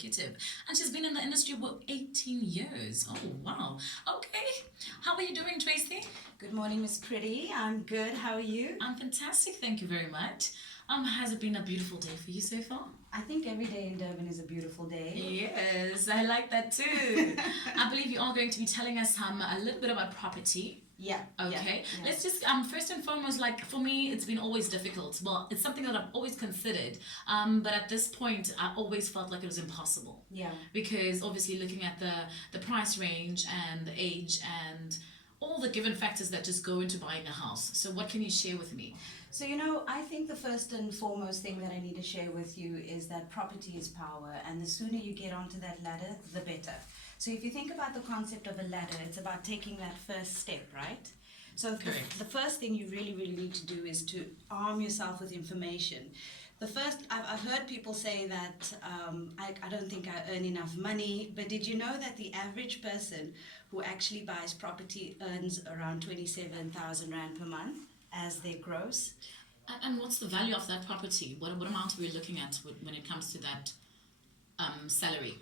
executive, and she's been in the industry for 18 years. Oh, wow. Okay. How are you doing, Tracy? Good morning, Miss Pretty. I'm good. How are you? I'm fantastic. Thank you very much. Has it been a beautiful day for you so far? I think every day in Durban is a beautiful day. Yes, I like that too. I believe you are going to be telling us a little bit about property. Yeah. Okay. Yeah. Let's just first and foremost, like for me, it's been always difficult. Well, it's something that I've always considered. But at this point, I always felt like it was impossible. Yeah. Because obviously, looking at the price range and the age and all the given factors that just go into buying a house. So, what can you share with me? So, I think the first and foremost thing that I need to share with you is that property is power, and the sooner you get onto that ladder, the better. So, if you think about the concept of a ladder, it's about taking that first step, right? So, the first thing you really, really need to do is to arm yourself with information. I've heard people say that I don't think I earn enough money, but did you know that the average person who actually buys property earns around 27,000 Rand per month as their gross? And what's the value of that property? What amount are we looking at when it comes to that salary?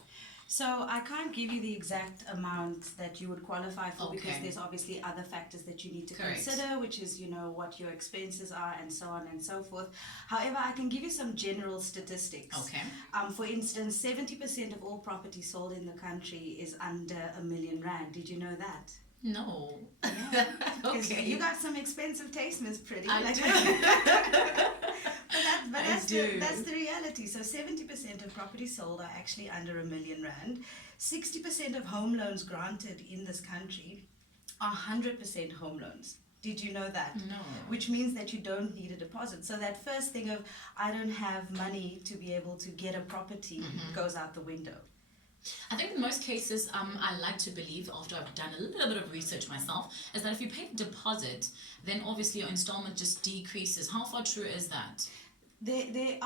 So I can't give you the exact amount that you would qualify for because there's obviously other factors that you need to consider, which is, what your expenses are and so on and so forth. However, I can give you some general statistics. Okay. For instance, 70% of all property sold in the country is under R1 million. Did you know that? No. Yeah. Okay. You got some expensive taste, Miss Pretty. I do. But that's the reality. So 70% of properties sold are actually under R1 million. 60% of home loans granted in this country are 100% home loans. Did you know that? No. Which means that you don't need a deposit. So that first thing of I don't have money to be able to get a property goes out the window. I think in most cases, I like to believe, after I've done a little bit of research myself, is that if you pay a deposit, then obviously your installment just decreases. How far true is that? There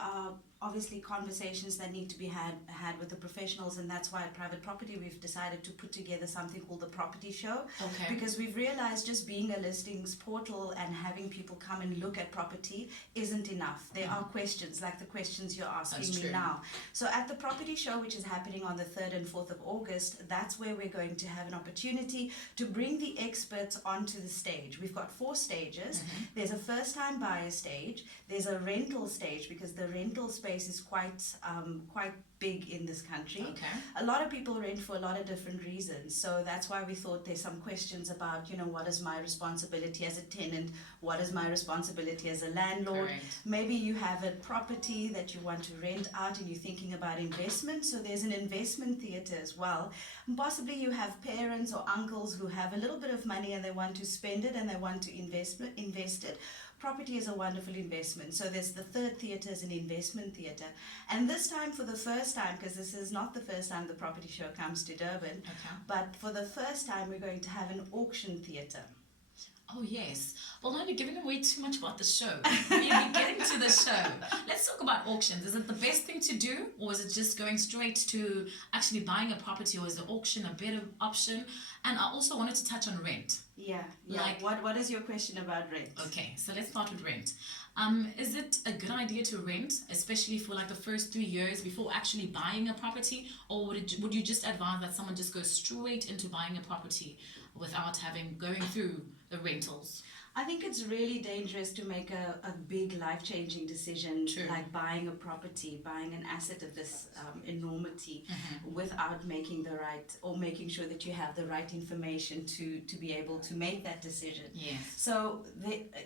are obviously conversations that need to be had with the professionals, and that's why at Private Property we've decided to put together something called the Property Show. Okay. Because we've realized just being a listings portal and having people come and look at property isn't enough. There are questions like the questions you're asking me now. So at the Property Show, which is happening on the 3rd and 4th of August, that's where we're going to have an opportunity to bring the experts onto the stage. We've got 4 stages. There's a first-time buyer stage. There's a rental stage because the rental space is quite big in this country. Okay. A lot of people rent for a lot of different reasons. So that's why we thought there's some questions about, what is my responsibility as a tenant? What is my responsibility as a landlord? Correct. Maybe you have a property that you want to rent out and you're thinking about investment. So there's an investment theater as well. And possibly you have parents or uncles who have a little bit of money and they want to spend it and they want to invest it. Property is a wonderful investment. So there's the third theatre is an investment theatre. And this time, for the first time, because this is not the first time the Property Show comes to Durban, but for the first time we're going to have an auction theatre. Oh, yes. Well, now you're giving away too much about the show. We're getting to the show. Let's talk about auctions. Is it the best thing to do, or is it just going straight to actually buying a property, or is the auction a better option? And I also wanted to touch on rent. Yeah. Like, what is your question about rent? Okay, so let's start with rent. Is it a good idea to rent, especially for like the first 3 years before actually buying a property, or would you just advise that someone just go straight into buying a property without going through the rentals? I think it's really dangerous to make a big life-changing decision like buying a property, buying an asset of this enormity without making making sure that you have the right information to be able to make that decision. Yes. So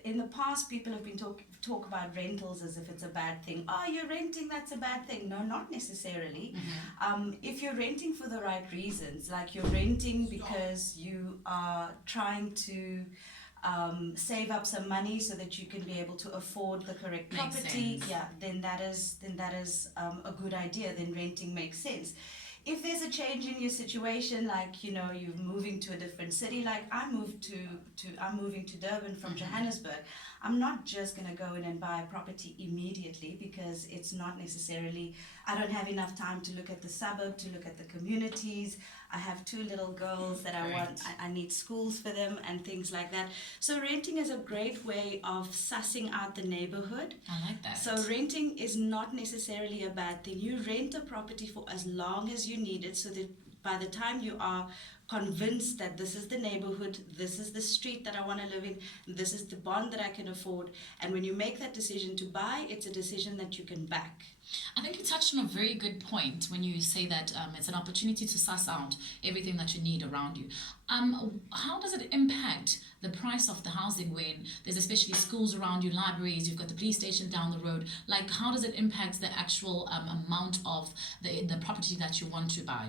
in the past, people have been talk about rentals as if it's a bad thing. Oh, you're renting, that's a bad thing. No, not necessarily. If you're renting for the right reasons, like you're renting because you are trying to save up some money so that you can be able to afford the correct property, then that is a good idea. Then renting makes sense. If there's a change in your situation, like you're moving to a different city, like I'm moving to Durban from Johannesburg, I'm not just going to go in and buy a property immediately because it's not necessarily, I don't have enough time to look at the suburb, to look at the communities. I have 2 little girls that I want, I need schools for them and things like that. So renting is a great way of sussing out the neighborhood. I like that. So renting is not necessarily a bad thing. You rent a property for as long as you need it, so that by the time you are convinced that this is the neighborhood, this is the street that I want to live in, this is the bond that I can afford, and when you make that decision to buy, it's a decision that you can back. I think you touched on a very good point when you say that it's an opportunity to suss out everything that you need around you. How does it impact the price of the housing when there's especially schools around you, libraries, you've got the police station down the road? Like, how does it impact the actual amount of the property that you want to buy?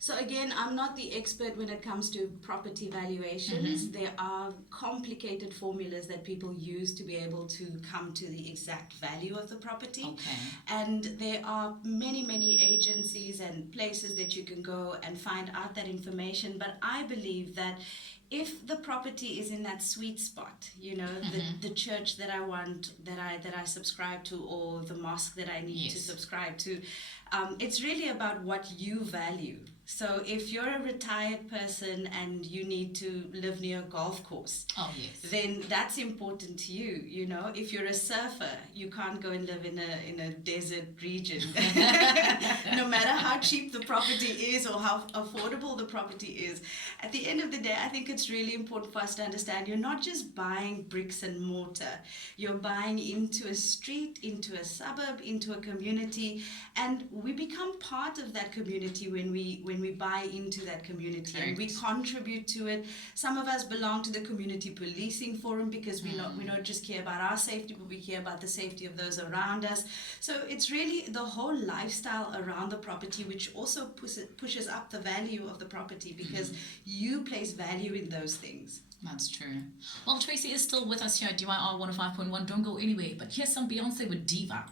So again, I'm not the expert when it comes to property valuations. There are complicated formulas that people use to be able to come to the exact value of the property. Okay. And there are many agencies and places that you can go and find out that information. But I believe that if the property is in that sweet spot, you know, the church that I want, that I subscribe to, or the mosque that I need to subscribe to, it's really about what you value. So if you're a retired person and you need to live near a golf course, then that's important to you. You know, if you're a surfer, you can't go and live in a desert region. No matter how cheap the property is or how affordable the property is, at the end of the day, I think it's really important for us to understand you're not just buying bricks and mortar. You're buying into a street, into a suburb, into a community, and we become part of that community when we buy into that community and we contribute to it. Some of us belong to the community policing forum because we don't just care about our safety, but we care about the safety of those around us. So it's really the whole lifestyle around the property which also pushes up the value of the property because you place value in those things. That's true. Well, Tracy is still with us here at DYR 105.1. Don't go anywhere, but here's some Beyonce with Diva.